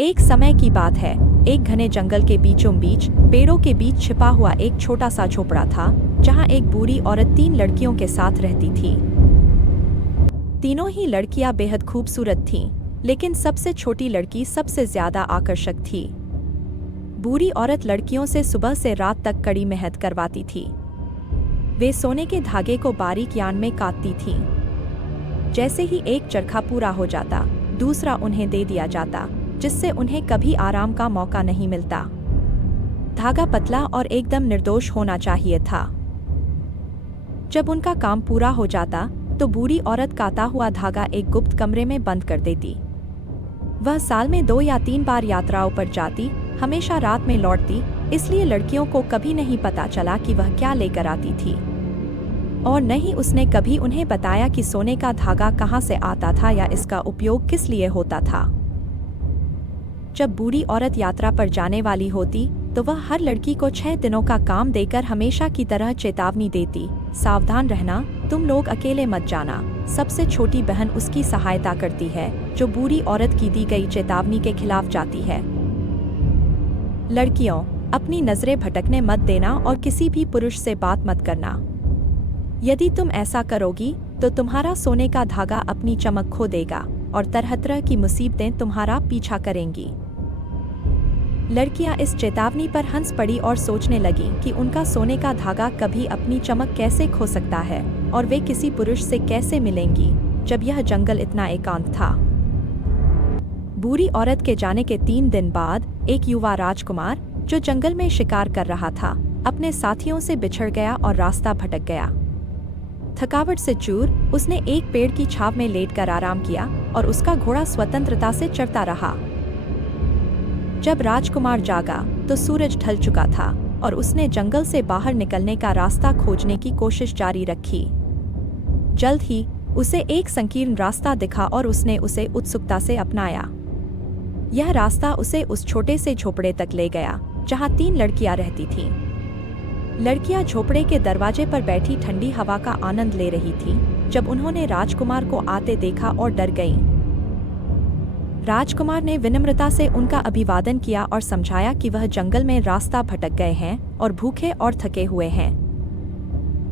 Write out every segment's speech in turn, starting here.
एक समय की बात है। एक घने जंगल के बीचों बीच पेड़ों के बीच छिपा हुआ एक छोटा सा झोपड़ा था, जहाँ एक बूढ़ी औरत 3 लड़कियों के साथ रहती थी। तीनों ही लड़कियां बेहद खूबसूरत थीं, लेकिन सबसे छोटी लड़की सबसे ज्यादा आकर्षक थी। बूढ़ी औरत लड़कियों से सुबह से रात तक कड़ी मेहनत करवाती थी। वे सोने के धागे को बारीक यार्न में काटती थीं। जैसे ही एक चरखा पूरा हो जाता, दूसरा उन्हें दे दिया जाता, जिससे उन्हें कभी आराम का मौका नहीं मिलता। धागा पतला और एकदम निर्दोष होना चाहिए था। जब उनका काम पूरा हो जाता, तो बूढ़ी औरत काता हुआ धागा एक गुप्त कमरे में बंद कर देती। वह साल में 2 या 3 बार यात्राओं पर जाती, हमेशा रात में लौटती, इसलिए लड़कियों को कभी नहीं पता चला कि वह क्या लेकर आती थी। और न ही उसने कभी उन्हें बताया कि सोने का धागा कहाँ से आता था या इसका उपयोग किस लिए होता था। जब बूढ़ी औरत यात्रा पर जाने वाली होती, तो वह हर लड़की को 6 दिनों का काम देकर हमेशा की तरह चेतावनी देती, सावधान रहना, तुम लोग अकेले मत जाना। सबसे छोटी बहन उसकी सहायता करती है, जो बूढ़ी औरत की दी गई चेतावनी के खिलाफ जाती है। लड़कियों, अपनी नजरें भटकने मत देना और किसी भी पुरुष से बात मत करना। यदि तुम ऐसा करोगी, तो तुम्हारा सोने का धागा अपनी चमक खो देगा और तरह तरह की मुसीबतें तुम्हारा पीछा करेंगी। लड़कियां इस चेतावनी पर हंस पड़ी और सोचने लगी कि उनका सोने का धागा कभी अपनी चमक कैसे खो सकता है और वे किसी पुरुष से कैसे मिलेंगी, जब यह जंगल इतना एकांत था। बूढ़ी औरत के जाने के 3 दिन बाद एक युवा राजकुमार, जो जंगल में शिकार कर रहा था, अपने साथियों से बिछड़ गया और रास्ता भटक गया। थकावट से चूर, उसने एक पेड़ की छाव में लेटकर आराम किया और उसका घोड़ा स्वतंत्रता से चलता रहा। जब राजकुमार जागा, तो सूरज ढल चुका था और उसने जंगल से बाहर निकलने का रास्ता खोजने की कोशिश जारी रखी। जल्द ही उसे एक संकीर्ण रास्ता दिखा और उसने उसे उत्सुकता से अपनाया। यह रास्ता उसे उस छोटे से झोपड़े तक ले गया, जहां 3 लड़कियां रहती थीं। लड़कियां झोपड़े के दरवाजे पर बैठी ठंडी हवा का आनंद ले रही थीं, जब उन्होंने राजकुमार को आते देखा और डर गईं। राजकुमार ने विनम्रता से उनका अभिवादन किया और समझाया कि वह जंगल में रास्ता भटक गए हैं और भूखे और थके हुए हैं।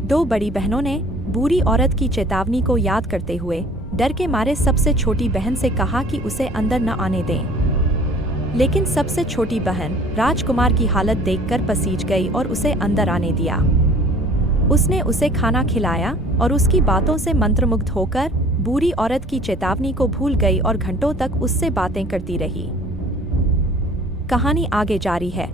2 बड़ी बहनों ने बूढ़ी औरत की चेतावनी को याद करते हुए डर के मारे सबसे छोटी बहन से कहा कि उसे अंदर न आने दें। लेकिन सबसे छोटी बहन राजकुमार की हालत देखकर पसीज गई और उसे अंदर आने दिया। उसने उसे खाना खिलाया और उसकी बातों से मंत्रमुग्ध होकर बूढ़ी औरत की चेतावनी को भूल गई और घंटों तक उससे बातें करती रही। कहानी आगे जारी है।